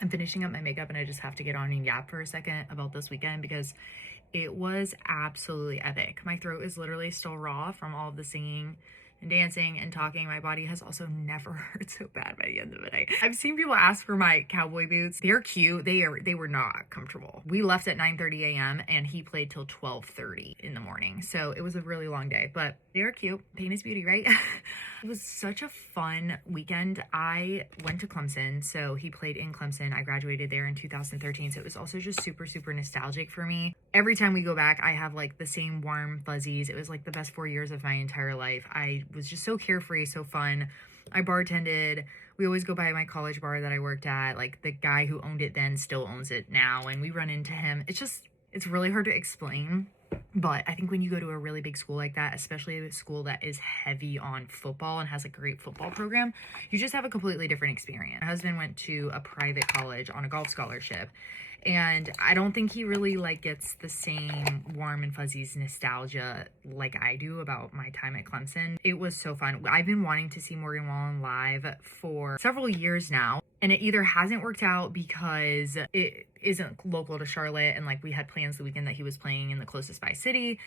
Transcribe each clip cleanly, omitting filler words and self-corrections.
I'm finishing up my makeup and I just have to get on and yap for a second about this weekend because it was absolutely epic. My throat is literally still raw from all of the singing and dancing and talking. My body has also never hurt so bad by the end of the day. I've seen people ask for my cowboy boots. They're cute. They were not comfortable. We left at 9:30 a.m. and he played till 12:30 in the morning. So it was a really long day, but they're cute. Pain is beauty, right? It was such a fun weekend. I went to Clemson, so he played in Clemson. I graduated there in 2013, so it was also just super, super nostalgic for me. Every time we go back, I have like the same warm fuzzies. It was like the best 4 years of my entire life. I was just so carefree, so fun. I bartended. We always go by my college bar that I worked at. Like the guy who owned it then still owns it now, and we run into him. It's really hard to explain. But I think when you go to a really big school like that, especially a school that is heavy on football and has a great football program, you just have a completely different experience. My husband went to a private college on a golf scholarship, and I don't think he really like gets the same warm and fuzzies nostalgia like I do about my time at Clemson. It was so fun. I've been wanting to see Morgan Wallen live for several years now, and it either hasn't worked out because it isn't local to Charlotte and like we had plans the weekend that he was playing in the closest by city.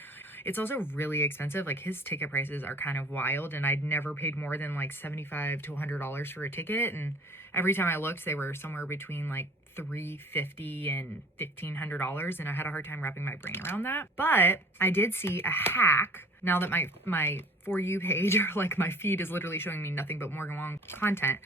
It's also really expensive. Like his ticket prices are kind of wild, and I'd never paid more than like $75 to $100 for a ticket, and every time I looked they were somewhere between like $350 and $1,500, and I had a hard time wrapping my brain around that. But I did see a hack now that my For You page or like my feed is literally showing me nothing but Morgan Wallen content,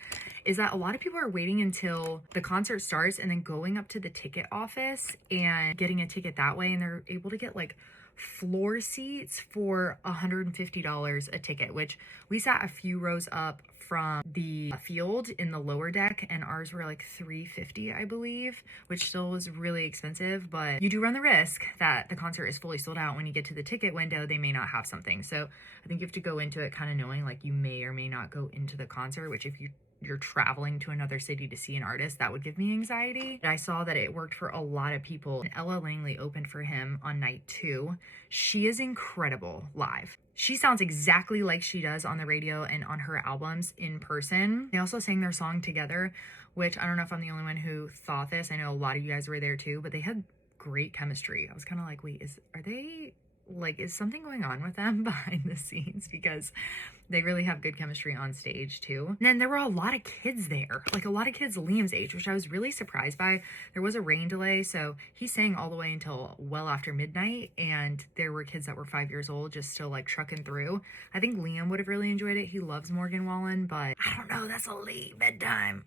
is that a lot of people are waiting until the concert starts and then going up to the ticket office and getting a ticket that way, and they're able to get like floor seats for $150 a ticket, which we sat a few rows up from the field in the lower deck, and ours were like $350, I believe, which still was really expensive. But you do run the risk that the concert is fully sold out. When you get to the ticket window, they may not have something. So I think you have to go into it kind of knowing like you may or may not go into the concert, which if you're traveling to another city to see an artist, that would give me anxiety. I saw that it worked for a lot of people. Ella Langley opened for him on night 2. She is incredible live. She sounds exactly like she does on the radio and on her albums in person. They also sang their song together, which I don't know if I'm the only one who thought this. I know a lot of you guys were there too, but they had great chemistry. I was kind of like, wait, is something going on with them behind the scenes? Because they really have good chemistry on stage too. And then there were a lot of kids there, like a lot of kids Liam's age, which I was really surprised by. There was a rain delay, so he sang all the way until well after midnight, and there were kids that were 5 years old just still like trucking through. I think Liam would have really enjoyed it. He loves Morgan Wallen, but I don't know, that's a late bedtime.